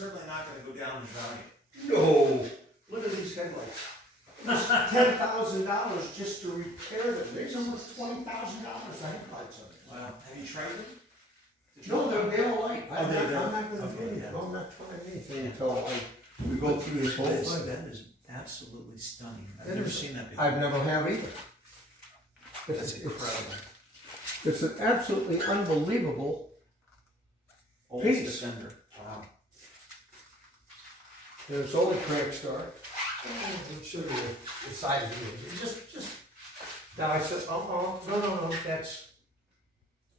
certainly not gonna go down in value. No, look at these headlights. $10,000 just to repair them. There's almost $20,000 for headlights on it. Wow, have you tried them? No, they're all light. Oh, I'm they're- not gonna okay, do anything. yeah. I'm not trying anything until we go through this whole thing. That is absolutely stunning. I've That never is- seen that before. I've never have either. That's incredible. It's an absolutely unbelievable, Old Piece. Defender, wow. there's only crank start. I'm sure the side of it, just, now I said, no, that's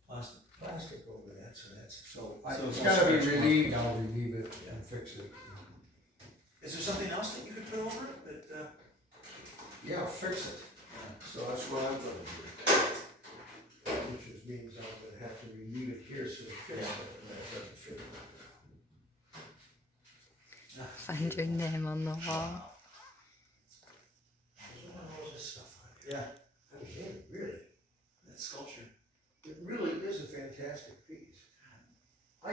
Plastic. plastic over that, so So it's it's gotta be all scratched relieved, I'll relieve it Yeah. and fix it. Is there something else that you could put over it that, Yeah, I'll fix it, yeah. so that's what I'm gonna do. Which is means I'm gonna have to relieve it here so it fits it, and that doesn't fit. Find your name on the wall. There's all this stuff on here. Yeah, I mean, it really, that's sculpture. it really is a fantastic piece. I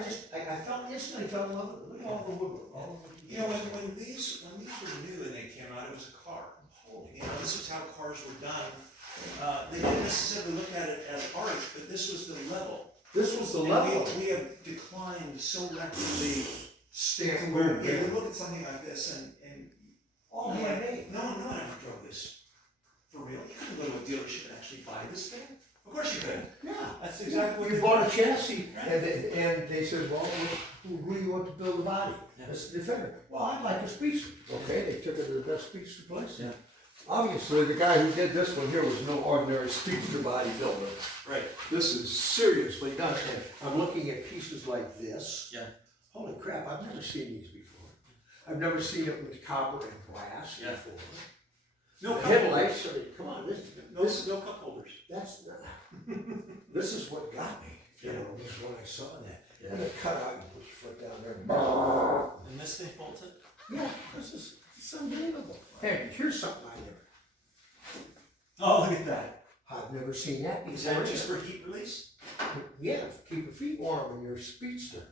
instantly fell in love with it. Look at all the woodwork, all the wood. You know, when these were new and they came out, it was a car. You know, this is how cars were done. They didn't necessarily look at it as art, but this was the level. This was the And level. we have declined so rapidly. Stamp Where, wood, yeah, we look at something like this and all handmade. no one ever drove this for real. You couldn't go to a dealership and actually buy this thing. Of course you could. Yeah. That's exactly what You they bought a chassis, Right. and they said, well, who do you want to build the body? Yeah. It's the Defender. Well, I'd like a Speedster. Okay, they took it to the best Speedster place. Yeah. Obviously, the guy who did this one here was no ordinary Speedster bodybuilder. Right. This is seriously done, and I'm looking at pieces like this. Yeah. Holy crap, I've never seen these before. I've never seen it with copper and glass Yeah. before. No The cup headlights, come on, holders. No cup holders. that's not, this is what got me, you know, was when I saw that. And the cutout, you put your foot down there. And this thing folds it? Yeah, it's unbelievable. Hey, here's something I never, Oh, look at that. I've never seen that before. Is that just for heat release? Yeah, keep your feet warm in your Speedster.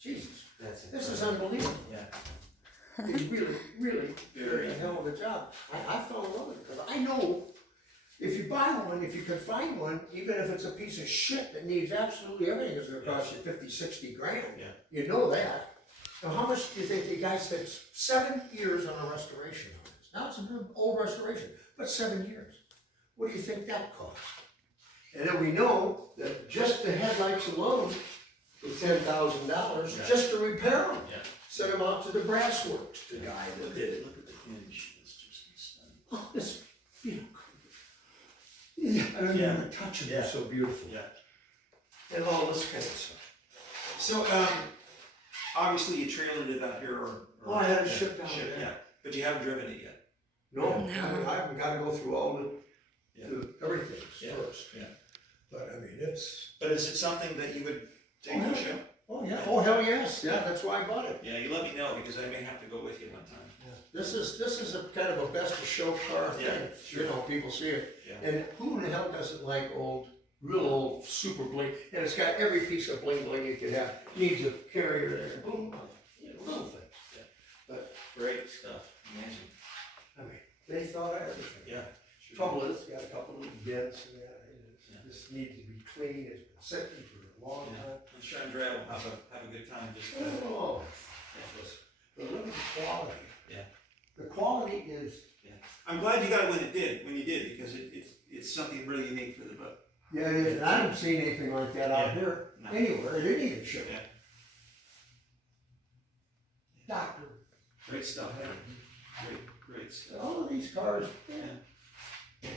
Jesus, That's this is unbelievable. Yeah. He really, really Very. did a hell of a job. I fell in love with it, because I know if you buy one, if you can find one, even if it's a piece of shit that needs absolutely everything, it's gonna cost you 50, 60 grand. Yeah. You know that. Now, how much do you think the guy spent 7 years on a restoration on this? Now, it's an old restoration, but 7 years. What do you think that cost? And then we know that just the headlights alone was $10,000 Yeah. just to repair them. Yeah. Sent them out to the brass works, the guy that did it. Look at the hinge. It's just stunning. Oh, this, you know, yeah, I don't Yeah. even touch them, Yeah. they're so beautiful. Yeah. And all this kind of stuff. So, obviously you trailered it out here or. Oh, I had it shipped down Shipped, there. yeah. But you haven't driven it yet. No, No. I haven't gotta go through all Yeah. everything Yeah. first. Yeah. But I mean, it's, But is it something that you would take to show? oh yeah, oh hell yes, yeah, that's why I bought it. Yeah, you let me know because I may have to go with you one time. This is a kind of a best of show car Yeah, thing, sure. you know, people see it. Yeah. And who in the hell doesn't like real old super bling, and it's got every piece of bling bling you could have, needs a carrier there, boom, you know, little things. Yeah. But, Great stuff. Amazing. I mean, they thought of everything. Yeah. Sure. Trouble is, it's got a couple little dents and that, and Yeah. this needs to be cleaned, it's been sitting for a long Yeah. time. I'm sure Andrea will have a good time just. Oh, but look at the quality. Yeah. The quality is, I'm glad you got it when you did, because it's something really unique for the book. yeah, it is, and I haven't seen anything like that out Yeah. here, No. anywhere, it didn't even show. Yeah. Doctor, Great stuff, man. Great stuff. all of these cars, Yeah.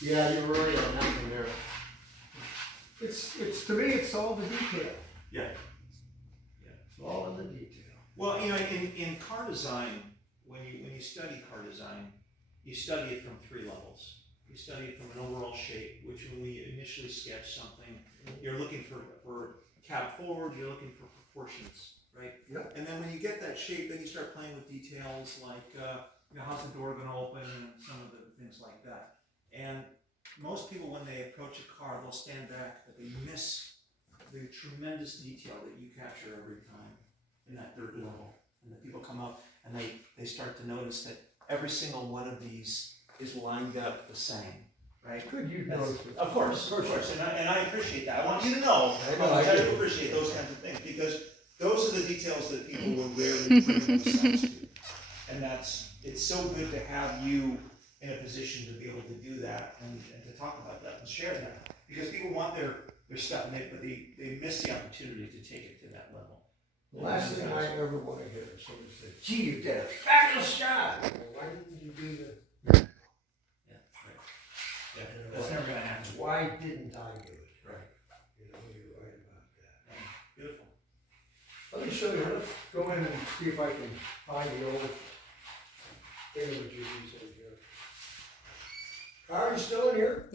yeah, you're really on nothing there. It's, to me, it's all the detail, Yeah. it's all in the detail. Well, you know, in car design, when you study car design, you study it from 3 levels. You study it from an overall shape, which when we initially sketch something, you're looking for cab forward, you're looking for proportions, right? Yep. And then when you get that shape, then you start playing with details like, you know, how's the door gonna open and some of the things like that. And most people, when they approach a car, they'll stand back, but they miss the tremendous detail that you capture every time. in that third level. And the people come up and they start to notice that every single one of these is lined up the same, right? Could you That's- notice it? Of course, and I appreciate that. I want you to know, I know, I I do. do appreciate those kinds of things, because those are the details that people will rarely bring themselves to. And it's so good to have you in a position to be able to do that and to talk about that and share that. Because people want their stuff, and but they miss the opportunity to take it to that level. The last thing I ever wanna hear is someone say, gee, you did a fabulous job. Well, why didn't you do the? Yeah, right. Yeah, that's never gonna happen. Why didn't I do it? Right. You know, you're right about that. Beautiful. Let me show you, let's go in and see if I can find the old thing with you said here. Are you still in here?